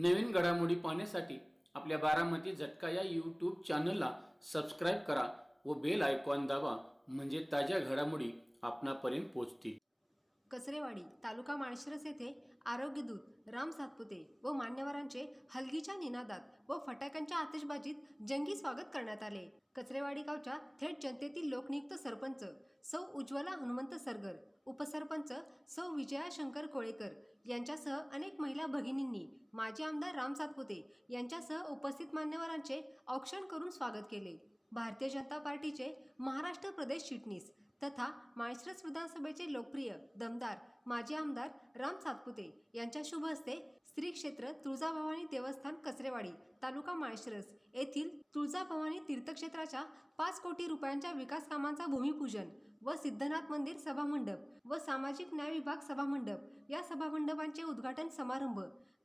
नवीन घडामोडी पाहण्यासाठी आपल्या बारामती झटका या यूट्यूब चॅनलला सबस्क्राईब करा व बेल आयकॉन दाबा, म्हणजे ताज्या घडामोडी आपणापर्यंत पोहोचतील. कचरेवाडी तालुका माळशिरस येथे आरोग्यदूत राम सातपुते व मान्यवरांचे हलगीच्या निनादात व फटाक्यांच्या आतिषबाजीत जंगी स्वागत करण्यात आले. कचरेवाडी गावच्या थेट जनतेतील लोकनियुक्त सरपंच सौ उज्ज्वला हनुमंत सरगर, उपसरपंच सौ विजया शंकर कोळेकर यांच्यासह अनेक महिला भगिनींनी माजी आमदार राम सातपुते यांच्यासह उपस्थित मान्यवरांचे औक्षण करून स्वागत केले. भारतीय जनता पार्टीचे महाराष्ट्र प्रदेश चिटणीस तथा माळशिरस विधानसभेचे लोकप्रिय दमदार माजी आमदार राम सातपुते यांच्या शुभ हस्ते श्री क्षेत्र तुळजाभवानी देवस्थान कचरेवाडी तालुका माळशिरस येथील तुळजाभवानी तीर्थक्षेत्राच्या 5 कोटी रुपयांच्या विकास कामांचा भूमिपूजन व सिद्धनाथ मंदिर सभामंडप व सामाजिक न्याय विभाग सभामंडप या सभामंडपांचे उद्घाटन समारंभ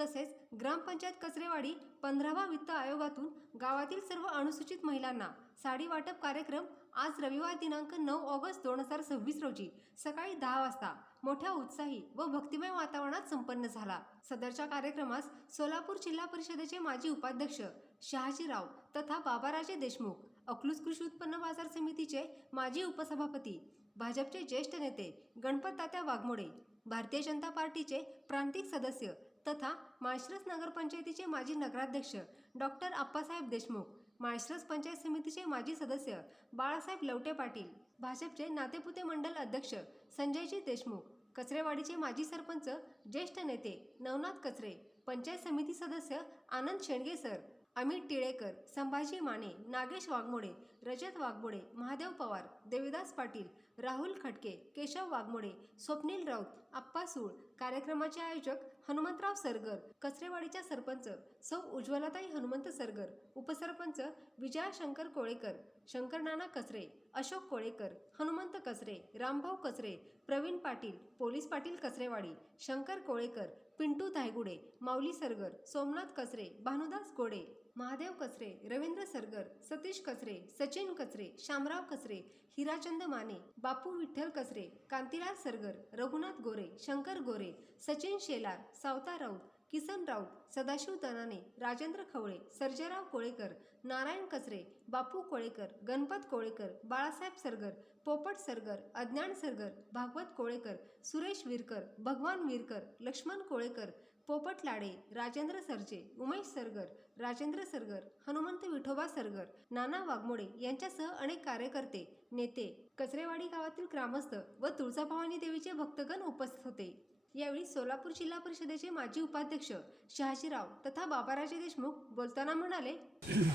तसेच ग्रामपंचायत कचरेवाडी 15वा वित्त आयोगातून गावातील सर्व अनुसूचित महिलांना साडी वाटप कार्यक्रम आज रविवार दिनांक 9 ऑगस्ट 2026 रोजी सकाळी 10 वाजता मोठ्या उत्साही व भक्तिमय वातावरणात संपन्न झाला. सदरच्या कार्यक्रमास सोलापूर जिल्हा परिषदेचे माजी उपाध्यक्ष शहाजीराव तथा बाबाराजे देशमुख, अकलूज कृषी उत्पन्न बाजार समितीचे माजी उपसभापती, भाजपचे ज्येष्ठ नेते गणपत तात्या वाघमोडे, भारतीय जनता पार्टीचे प्रांतिक सदस्य तथा माळशिरस नगरपंचायतीचे माजी नगराध्यक्ष डॉक्टर आप्पासाहेब देशमुख, माळशिरस पंचायत समितीचे माजी सदस्य बाळासाहेब लवटे पाटील, भाजपचे नातेपुते मंडल अध्यक्ष संजयजी देशमुख, कचरेवाडीचे माजी सरपंच ज्येष्ठ नेते नवनाथ कचरे, पंचायत समिती सदस्य आनंद शेंडगे सर, अमित टिळेकर, संभाजी माने, नागेश वाघमोडे, रजत वाघमोडे, महादेव पवार, देविदास पाटील, राहुल खटके, केशव वाघमोडे, स्वप्नील राऊत, आप्पा सूळ, कार्यक्रमाचे आयोजक हनुमंतराव सरगर, कचरेवाडीच्या सरपंच सौ उज्ज्वलाताई हनुमंत सरगर, उपसरपंच विजया शंकर कोळेकर, शंकर नाना कचरे, अशोक कोळेकर, हनुमंत कचरे, रामभाऊ कचरे, प्रवीण पाटील, पोलीस पाटील कचरेवाडी, शंकर कोळेकर, पिंटू धायगुडे, माऊली सरगर, सोमनाथ कचरे, भानुदास गोडे, महादेव कचरे, रवींद्र सरगर, सतीश कचरे, सचिन कचरे, शामराव कचरे, हिराचंद माने, बापू विठ्ठल कचरे, कांतीलाल सरगर, रघुनाथ गोरे, शंकर गोरे, सचिन शेलार, सावता राऊत, किसन राऊत, सदाशिव तनाने, राजेंद्र खवळे, सर्जेराव कोळेकर, नारायण कचरे, बापू कोळेकर, गणपत कोळेकर, बाळासाहेब सरगर, पोपट सरगर, अज्ञान सरगर, भागवत कोळेकर, सुरेश विरकर, भगवान विरकर, लक्ष्मण कोळेकर, पोपट लाडे, राजेंद्र सरजे, उमेश सरगर, राजेंद्र सरगर, हनुमंत विठोबा सरगर, नाना वाघमोडे यांच्यासह अनेक कार्यकर्ते, नेते, कचरेवाडी गावातील ग्रामस्थ व तुळजाभवानी देवीचे भक्तगण उपस्थित होते. यावेळी सोलापूर जिल्हा परिषदेचे माजी उपाध्यक्ष शहाजीराव तथा बाबाराजे देशमुख बोलताना म्हणाले,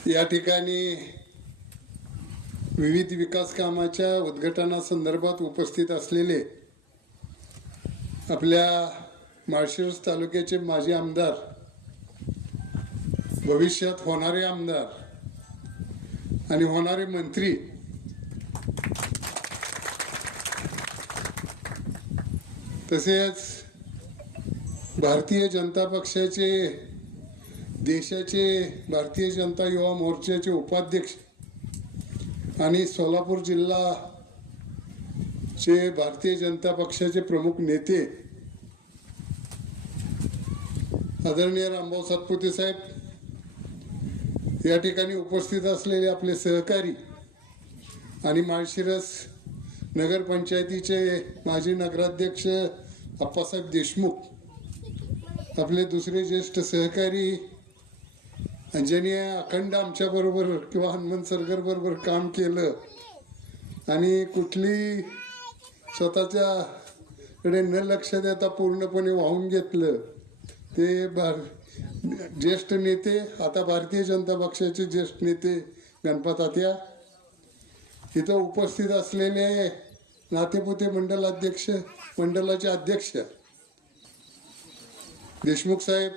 या ठिकाणी विविध विकास कामाच्या उद्घाटनासंदर्भात उपस्थित असलेले आपल्या माळशिरस तालुक्याचे माजी आमदार, भविष्यात होणारे आमदार आणि होणारे मंत्री, तसेच भारतीय जनता पक्षाचे देशाचे भारतीय जनता युवा मोर्चाचे उपाध्यक्ष आणि सोलापूर जिल्हाचे भारतीय जनता पक्षाचे प्रमुख नेते आदरणीय रामभाऊ सातपुते साहेब, या ठिकाणी उपस्थित असलेले आपले सहकारी आणि माळशिरस नगरपंचायतीचे माजी नगराध्यक्ष आप्पासाहेब देशमुख, आपले दुसरे ज्येष्ठ सहकारी ज्यांनी अखंड आमच्याबरोबर किंवा हनुमंत सरगर बरोबर काम केलं आणि कुठली स्वतःच्याकडे न लक्ष देता पूर्णपणे वाहून घेतलं, ते ज्येष्ठ नेते, आता भारतीय जनता पक्षाचे ज्येष्ठ नेते गणपत तात्या, इथं उपस्थित असलेले नातेपुते मंडलाचे अध्यक्ष देशमुख साहेब,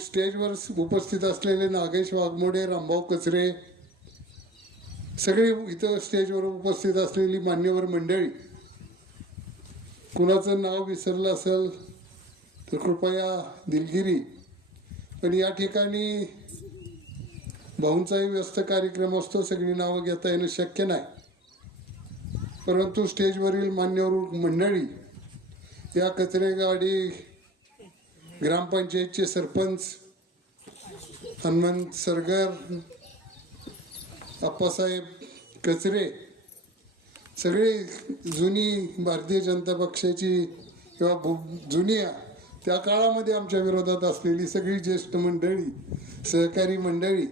स्टेजवर उपस्थित असलेले नागेश वाघमोडे, रामभाऊ कचरे, सगळे इथं स्टेजवर उपस्थित असलेली मान्यवर मंडळी, कुणाचं नाव विसरलं असेल तर कृपया दिलगिरी. पण या ठिकाणी भाऊंचाही व्यस्त कार्यक्रम असतो, सगळी नावं घेता येणं शक्य नाही, परंतु स्टेजवरील मान्यवर मंडळी, या कचरेगाडी ग्रामपंचायतचे सरपंच हनुमंत सरगर, अप्पासाहेब कचरे, सगळे जुनी भारतीय जनता पक्षाची किंवा जुनी त्या काळामध्ये आमच्या विरोधात असलेली सगळी ज्येष्ठ मंडळी, सहकारी मंडळी,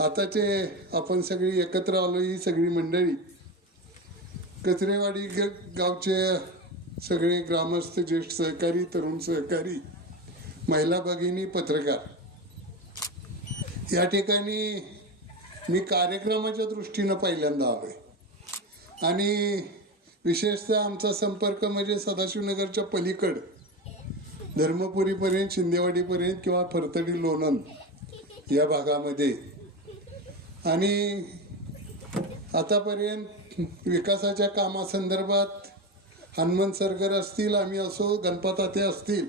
आताचे आपण सगळी एकत्र आलो ही सगळी मंडळी, कचरेवाडी गावचे सगळे ग्रामस्थ, ज्येष्ठ सहकारी, तरुण सहकारी, महिला भगिनी, पत्रकार, या ठिकाणी मी कार्यक्रमाच्या दृष्टीनं पहिल्यांदा आलोय. आणि विशेषतः आमचा संपर्क म्हणजे सदाशिवनगरच्या पलीकड धर्मपुरीपर्यंत, शिंदेवाडीपर्यंत किंवा फरतडी लोणंद या भागामध्ये. आणि आतापर्यंत विकासाच्या कामासंदर्भात हनुमंत सरगर असतील, आम्ही असो, गणपताते असतील,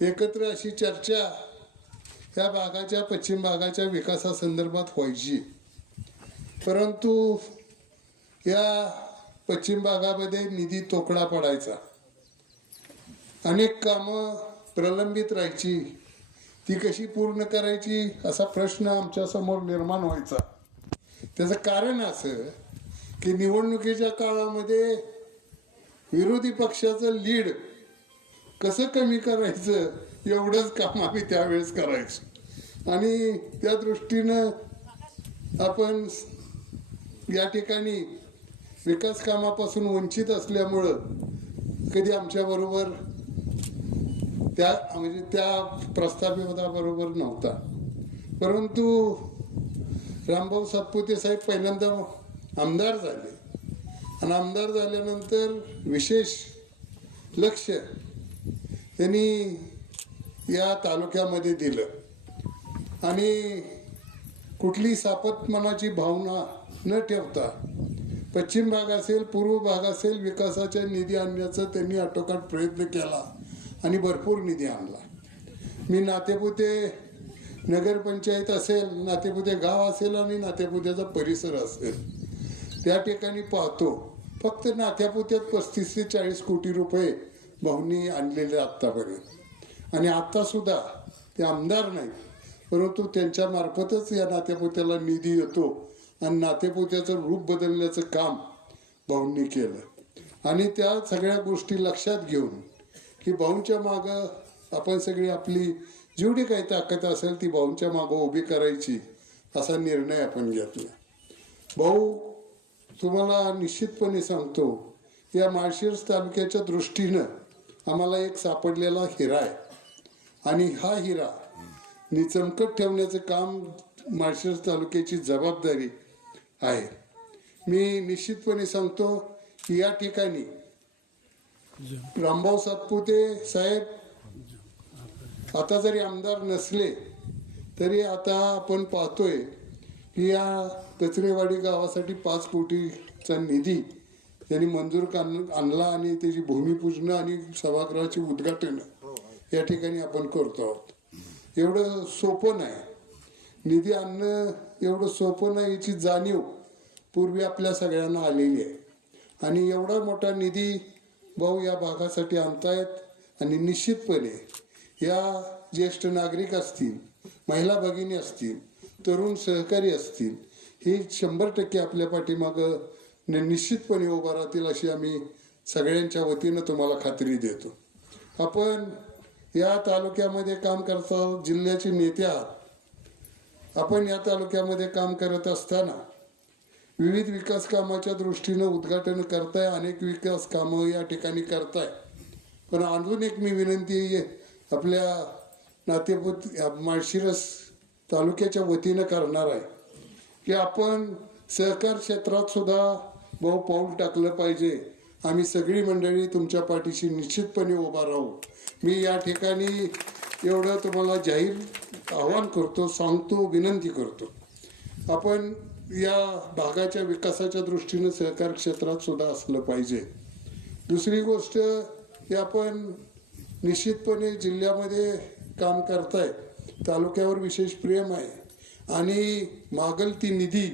एकत्र अशी चर्चा या भागाच्या, पश्चिम भागाच्या विकासासंदर्भात व्हायची. परंतु या पश्चिम भागामध्ये निधी तोकडा पडायचा, अनेक कामं प्रलंबित राहायची, ती कशी पूर्ण करायची असा प्रश्न आमच्या समोर निर्माण व्हायचा. त्याचं कारण असं की निवडणुकीच्या काळामध्ये विरोधी पक्षाचं लीड कसं कमी करायचं एवढंच काम आम्ही त्यावेळेस करायचो. आणि त्या दृष्टीनं आपण या ठिकाणी विकास कामापासून वंचित असल्यामुळं कधी आमच्याबरोबर त्या प्रस्थापिताबरोबर नव्हता. परंतु रामभाऊ सातपुते साहेब पहिल्यांदा आमदार झाले आणि आमदार झाल्यानंतर विशेष लक्ष त्यांनी या तालुक्यामध्ये दिलं आणि कुठली सापत्मनाची भावना न ठेवता पश्चिम भाग असेल, पूर्व भाग असेल, विकासाच्या निधी आणण्याचा त्यांनी आटोकाट प्रयत्न केला आणि भरपूर निधी आणला. मी नातेपुते नगरपंचायत असेल, नातेपुते गाव असेल आणि नातेपुत्याचा परिसर असेल, त्या ठिकाणी पाहतो फक्त नात्यापुत्यात 35 ते 40 कोटी रुपये भाऊंनी आणलेले आत्तापर्यंत. आणि आत्तासुद्धा ते आमदार नाहीत, परंतु त्यांच्या मार्फतच या नात्यापुत्याला निधी येतो आणि नातेपुत्याचं रूप बदलण्याचं काम भाऊंनी केलं. आणि त्या सगळ्या गोष्टी लक्षात घेऊन की भाऊंच्या मागं आपण सगळी आपली जेवढी काही ताकद असेल ती भाऊंच्या मागं उभी करायची असा निर्णय आपण घेतला. भाऊ, तुम्हाला निश्चितपणे सांगतो, या माळशिरस तालुक्याच्या दृष्टीनं आम्हाला एक सापडलेला हिरा आहे आणि हा हिरा चमकत ठेवण्याचं काम माळशिरस तालुक्याची जबाबदारी आहे. मी निश्चितपणे सांगतो की या ठिकाणी रामभाऊ सातपुते साहेब आता जरी आमदार नसले तरी आता आपण पाहतोय की या कचरेवाडी गावासाठी 5 कोटीचा निधी त्यांनी मंजूर आणला आणि त्याची भूमिपूजन आणि सभागृहाची उद्घाटन या ठिकाणी आपण करतो आहोत. एवढं सोपं नाही, निधी आणणं एवढं सोपं नाही याची जाणीव पूर्वी आपल्या सगळ्यांना आलेली आहे. आणि एवढा मोठा निधी भाऊ या भागासाठी आणतायत आणि निश्चितपणे या ज्येष्ठ नागरिक असतील, महिला भगिनी असतील, तरुण सहकारी असतील, हे 100% आपल्या पाठीमागं निश्चितपणे उभा राहतील अशी आम्ही सगळ्यांच्या वतीनं तुम्हाला खात्री देतो. आपण या तालुक्यामध्ये काम करता, जिल्ह्याचे नेते आहात. आपण या तालुक्यामध्ये काम करत असताना विविध विकास कामाच्या दृष्टीनं उद्घाटन करताय, अनेक विकास कामं या ठिकाणी करताय. पण अजून एक मी विनंती आपल्या नातेपुत माळशिरस तालुक्याच्या वतीनं करणार आहे की आपण सहकार क्षेत्रात सुद्धा भाऊ पाऊल टाकलं पाहिजे. आम्ही सगळी मंडळी तुमच्या पाठीशी निश्चितपणे उभा राहू. मी या ठिकाणी एवढं तुम्हाला जाहीर आवाहन करतो, सांगतो, विनंती करतो. आपण या भागाच्या विकासाच्या दृष्टीनं सहकार क्षेत्रात सुद्धा असलं पाहिजे. दुसरी गोष्ट की आपण निश्चितपणे जिल्ह्यामध्ये काम करताय, तालुक्यावर विशेष प्रेम आहे आणि मागल ती निधी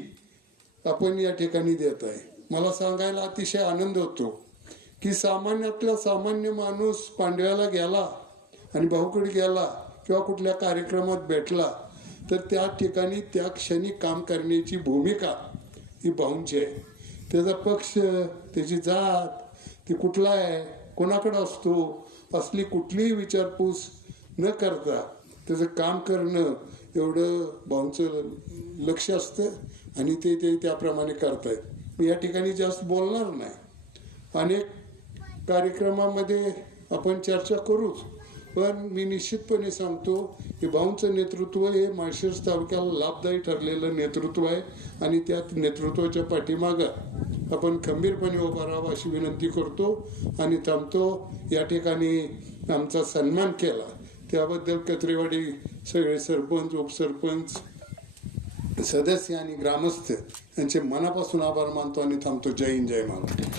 आपण या ठिकाणी देत आहे. मला सांगायला अतिशय आनंद होतो की सामान्यातला सामान्य माणूस पांडव्याला गेला आणि भाऊकडे गेला किंवा कुठल्या कार्यक्रमात भेटला तर त्या ठिकाणी त्या क्षणी काम करण्याची भूमिका ही भाऊंची आहे. त्याचा पक्ष, त्याची जात, ती कुठला आहे, कोणाकडे असतो, असली कुठलीही विचारपूस न करता त्याचं काम करणं एवढं भाऊंचं लक्ष असतं आणि ते त्याप्रमाणे करतायत. मी या ठिकाणी जास्त बोलणार नाही. अनेक कार्यक्रमामध्ये आपण चर्चा करूच, पण मी निश्चितपणे सांगतो की भाऊंचं नेतृत्व हे माळशिरस तालुक्याला लाभदायी ठरलेलं नेतृत्व आहे आणि त्या नेतृत्वाच्या पाठीमागं आपण खंबीरपणे उभा राहावं अशी विनंती करतो आणि थांबतो. या ठिकाणी आमचा सन्मान केला त्याबद्दल कचरेवाडी सगळे सरपंच, उपसरपंच, सदस्य आणि ग्रामस्थ यांचे मनापासून आभार मानतो आणि थांबतो. जय हिंद, जय महाराष्ट्र.